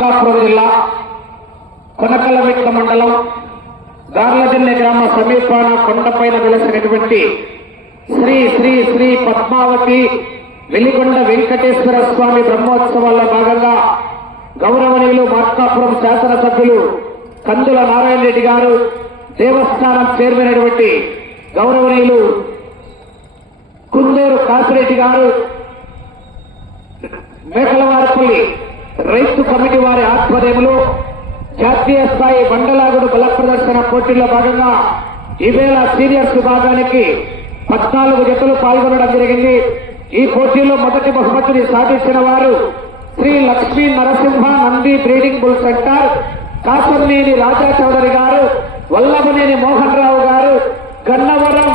మార్కాపురం జిల్లా కొనకలమిట్ల మండలం గార్లదిన్నె గ్రామ సమీపాన కొండపైన వెలసినటువంటి శ్రీ శ్రీ శ్రీ పద్మావతి వెలిగొండ వెంకటేశ్వర స్వామి బ్రహ్మోత్సవాల్లో భాగంగా గౌరవనీయులు మార్కాపురం శాసనసభ్యులు కందుల నారాయణ రెడ్డి గారు, దేవస్థానం చైర్మన్ అయినటువంటి గౌరవనీయులు కుందూరు కాసిరెడ్డి గారు, మేకలవారిపల్లి రైతు కమిటీ వారి ఆధ్వర్యంలో జాతీయ స్థాయి బండలాగుడు బల ప్రదర్శన పోటీల్లో భాగంగా ఈవేళ సీనియర్స్ విభాగానికి 14 జతలు పాల్గొనడం జరిగింది. ఈ పోటీలో మొదటి బహుమతిని సాధించిన వారు Shri Lakshmi Narasimha Nandi breeding bull centre, Kasarneni Raja Chaudhary గారు, వల్లభనేని మోహన్ రావు గారు, గన్నవరం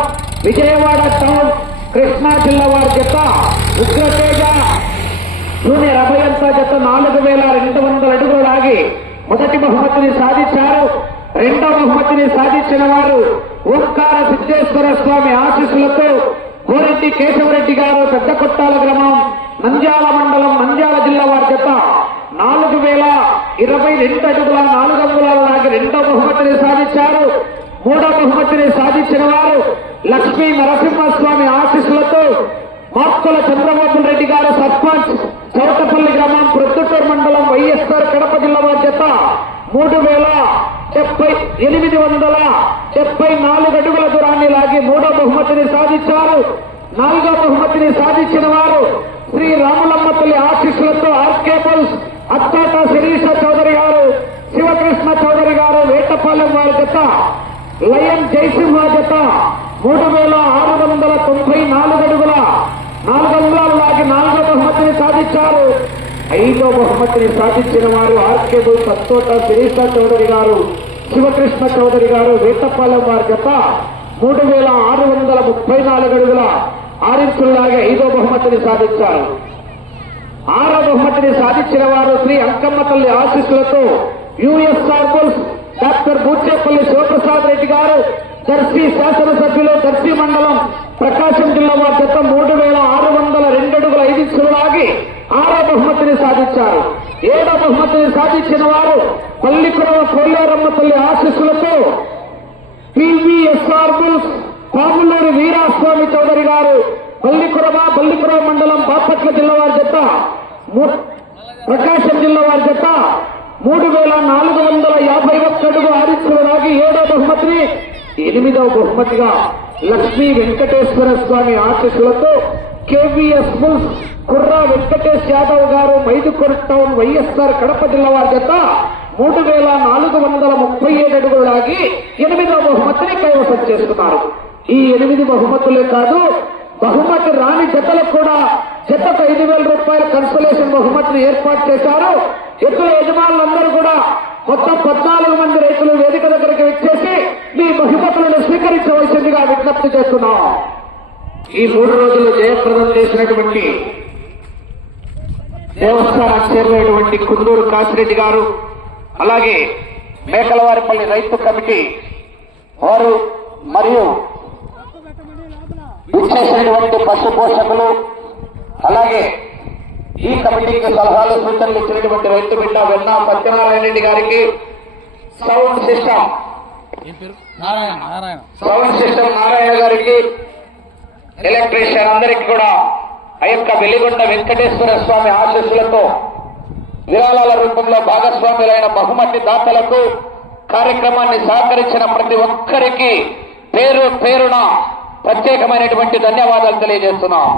విజయవాడ టౌన్ కృష్ణా జిల్లా వారి జత ఉగ్రతేజ జూనియర్ అభయంత జత 4200 అడుగులు లాగి మొదటి బహుమతిని సాధించారు. రెండో బహుమతిని సాధించిన వారు ఓంకార సిద్ధేశ్వర స్వామి ఆశీస్సులతో కోరెడ్డి కేశవరెడ్డి గారు, పెద్ద కొట్టాల గ్రామం నంద్యాల మండలం నంద్యాల జిల్లా వారి జత 4022 అడుగుల 4 అంగుళాలు లాగి రెండో బహుమతిని సాధించారు. మూడో బహుమతిని సాధించిన వారు లక్ష్మీ నరసింహస్వామి ఆశీస్సులతో మార్కుల చంద్రబాబు రెడ్డి గారు, సర్పంచ్ చౌటపల్లి గ్రామం ప్రొద్దుటూరు మండలం వైఎస్ఆర్ కడప జిల్లా వారి జత 3874 అడుగుల దూరాన్ని లాగి మూడో బహుమతిని సాధించారు. నాలుగో బహుమతిని సాధించిన వారు శ్రీ రాములమ్మ తల్లి ఆశీస్సులతో ఆర్కేబుల్స్ అత్తాట శిరీష చౌదరి గారు, శివకృష్ణ చౌదరి గారు, వేటపాలెం వారి జత లయన్ జయసింహ జత 3694 అడుగుల 4 అంగుళాలు లాగి నాలుగో బహుమతిని సాధించారు. ఐదో బహుమతిని సాధించిన వారు ఆర్కేబుల్స్ అత్తోట శిరీష చౌదరి గారు, శివకృష్ణ చౌదరి గారు, వేటపాలెం వారి జత 3634 అడుగుల 6 ఇంచులు లాగి ఐదో బహుమతిని సాధించారు. ఆరో బహుమతిని సాధించిన వారు శ్రీ అంకమ్మ తల్లి ఆశీస్సులతో యుఎస్ఆర్ బుల్స్ డాక్టర్ బూచేపల్లి శివప్రసాద్ రెడ్డి గారు, దర్శి శాసనసభ్యులు, దర్శి మండలం ప్రకాశం జిల్లా వారి జత 3602 అడుగుల 5 ఇంచులు లాగి ఆరో బహుమతిని సాధించారు. ఏడో బహుమతిని సాధించిన వారు పల్లికురవ కొల్లేరమ్మ తల్లి ఆశీస్సులతో పివిఎస్ఆర్ బుల్స్ పాములూరి వీరాస్వామి చౌదరి గారు, పల్లికురవ మండలం బాపట్ల జిల్లా వారి జత, ప్రకాశం జిల్లా వారి జత 3451 అడుగు 6 ఇంచులు లాగి ఏడో బహుమతిని, ఎనిమిదవ బహుమతిగా లక్ష్మీ వెంకటేశ్వర స్వామి ఆశీస్సులతో కేవీఎస్ బుల్స్ కుర్రా వెంకటేష్ యాదవ్ గారు, మైదుకూరు టౌన్ వైఎస్ఆర్ కడప జిల్లా వారి జత 3437 అడుగులు లాగి 8వ బహుమతిని కైవసం చేసుకున్నారు. ఈ 8 బహుమతులే కాదు, బహుమతి రాని జతలకు కూడా జతకు 5000 రూపాయల కన్సలేషన్ బహుమతిని ఏర్పాటు చేశారు. ఎద్దుల యజమానులందరూ కూడా మొత్తం 14 మంది రైతులు వేదిక దగ్గరికి వచ్చేసి మీ బహుమతులను స్వీకరించవలసిందిగా విజ్ఞప్తి చేస్తున్నాం. ఈ 3 రోజులు జయప్రదం చేసినటువంటి దేవస్థానం చేరినటువంటి కుందూరు కాసిరెడ్డి గారు, అలాగే మేకలవారిపల్లి రైతు కమిటీ వారు మరియు ఇచ్చేసినటువంటి పశు పోషకులు, అలాగే ఈ కమిటీకి సలహాలు సూచనలు ఇచ్చినటువంటి రైతు బిడ్డ వెన్న సత్యనారాయణ రెడ్డి గారికి, సౌండ్ సిస్టమ్ నారాయణ గారికి, ఎలక్ట్రీషియన్ అందరికీ కూడా ఆ యొక్క వెలిగొండ వెంకటేశ్వర స్వామి ఆశీస్సులతో విరాళాల రూపంలో భాగస్వాములైన బహుమతి దాతలకు, కార్యక్రమాన్ని సహకరించిన ప్రతి ఒక్కరికి పేరు పేరున ప్రత్యేకమైనటువంటి ధన్యవాదాలు తెలియజేస్తున్నాం.